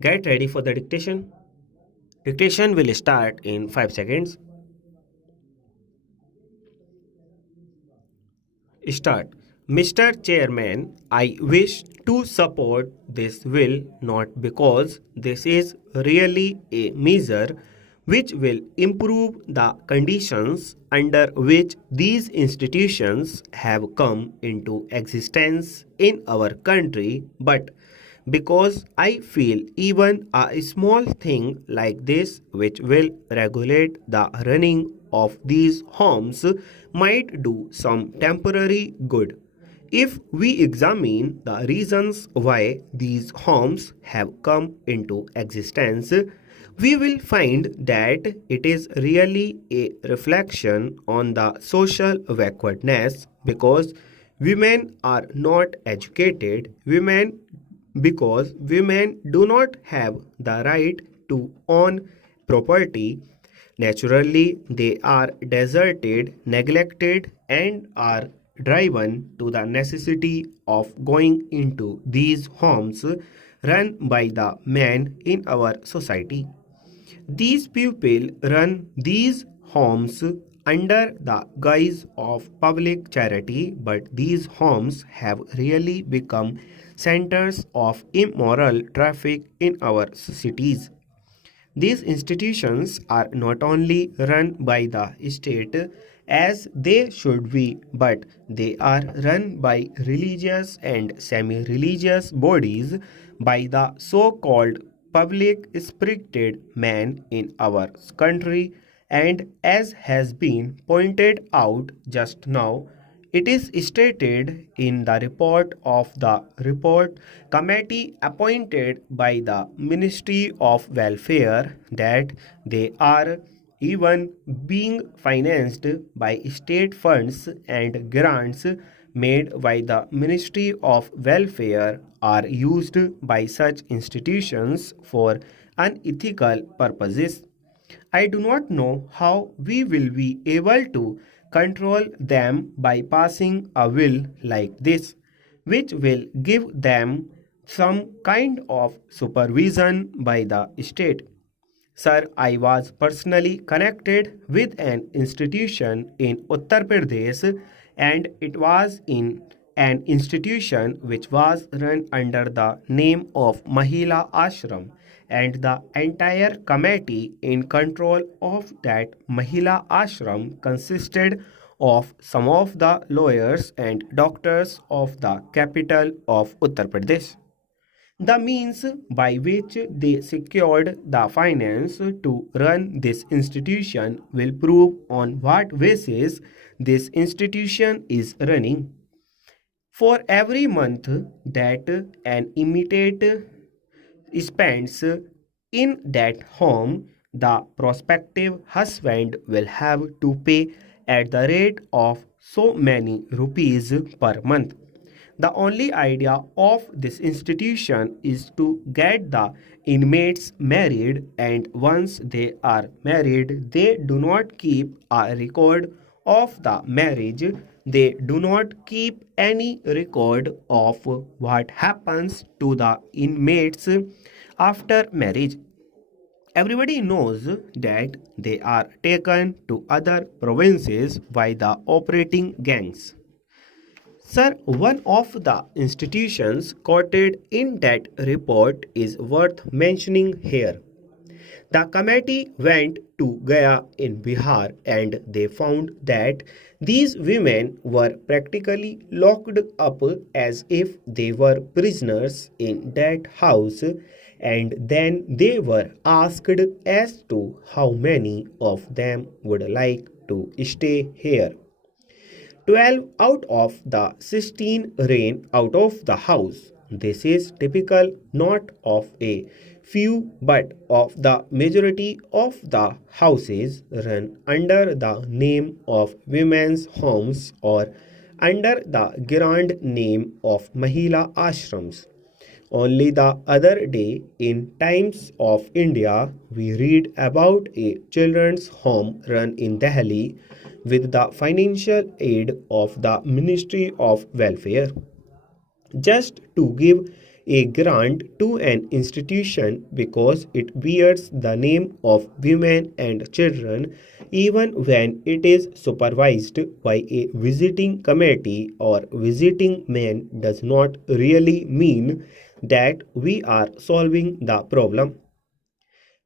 Get ready for the dictation. Dictation will start in 5 seconds. Start. Mr. Chairman, I wish to support this bill not because this is really a measure which will improve the conditions under which these institutions have come into existence in our country, but because I feel even a small thing like this, which will regulate the running of these homes, might do some temporary good. If we examine the reasons why these homes have come into existence, we will find that it is really a reflection on the social backwardness because women are not educated, because women do not have the right to own property. Naturally, they are deserted, neglected, and are driven to the necessity of going into these homes run by the men in our society. These people run these homes under the guise of public charity, but these homes have really become centers of immoral traffic in our cities. These institutions are not only run by the state as they should be, but they are run by religious and semi religious bodies by the so called public spirited men in our country. And as has been pointed out just now, it is stated in the report of the report committee appointed by the Ministry of Welfare that they are even being financed by state funds, and grants made by the Ministry of Welfare are used by such institutions for unethical purposes. I do not know how we will be able to control them by passing a bill like this, which will give them some kind of supervision by the state. Sir, I was personally connected with an institution in Uttar Pradesh, and it was in an institution which was run under the name of Mahila Ashram, and the entire committee in control of that Mahila Ashram consisted of some of the lawyers and doctors of the capital of Uttar Pradesh. The means by which they secured the finance to run this institution will prove on what basis this institution is running. For every month that an inmate spends in that home, the prospective husband will have to pay at the rate of so many rupees per month. The only idea of this institution is to get the inmates married, and once they are married, they do not keep a record of the marriage. They do not keep any record of what happens to the inmates after marriage. Everybody knows that they are taken to other provinces by the operating gangs. Sir, one of the institutions quoted in that report is worth mentioning here. The committee went to Gaya in Bihar, and they found that these women were practically locked up as if they were prisoners in that house, and then they were asked as to how many of them would like to stay here. 12 out of the 16 ran out of the house. This is typical not of a few but of the majority of the houses run under the name of women's homes or under the grand name of Mahila Ashrams. Only the other day, in Times of India, we read about a children's home run in Delhi with the financial aid of the Ministry of Welfare. Just to give a grant to an institution because it bears the name of women and children, even when it is supervised by a visiting committee or visiting men, does not really mean that we are solving the problem.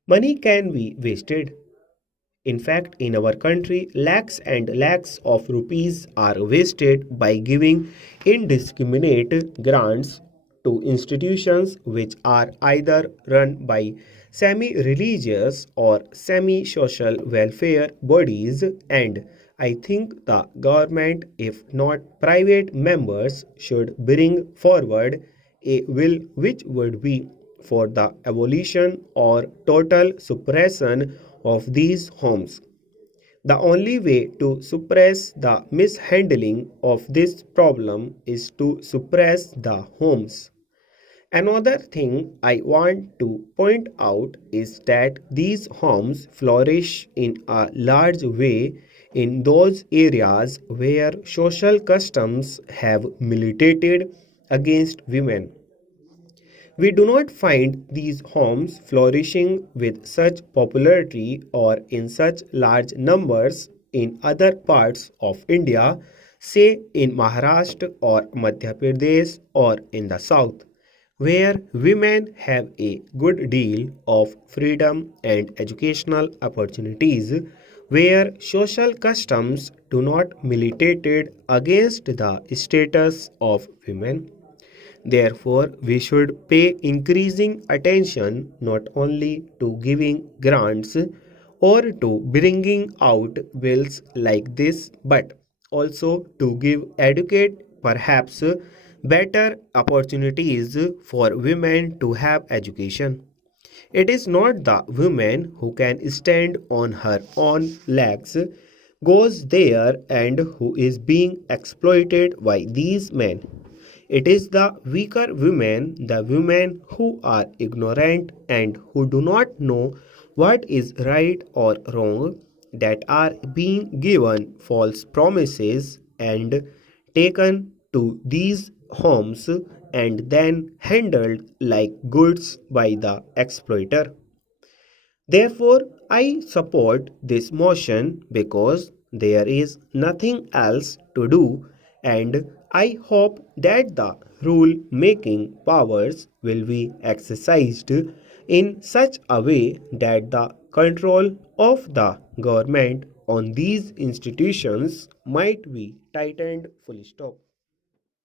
Money can be wasted. In fact, in our country, lakhs and lakhs of rupees are wasted by giving indiscriminate grants to institutions which are either run by semi religious or semi social welfare bodies. And I think the government, if not private members, should bring forward a bill which would be for the abolition or total suppression of these homes. The only way to suppress the mishandling of this problem is to suppress the homes. Another thing I want to point out is that these homes flourish in a large way in those areas where social customs have militated against women. We do not find these homes flourishing with such popularity or in such large numbers in other parts of India, say in Maharashtra or Madhya Pradesh or in the south, where women have a good deal of freedom and educational opportunities, where social customs do not militate against the status of women. Therefore, we should pay increasing attention not only to giving grants or to bringing out bills like this, but also to give educate perhaps better opportunities for women to have education. It is not the woman who can stand on her own legs goes there and who is being exploited by these men. It is the weaker women, the women who are ignorant and who do not know what is right or wrong, that are being given false promises and taken to these homes and then handled like goods by the exploiter. Therefore, I support this motion because there is nothing else to do, and I hope that the rule making powers will be exercised in such a way that the control of the government on these institutions might be tightened. Full stop.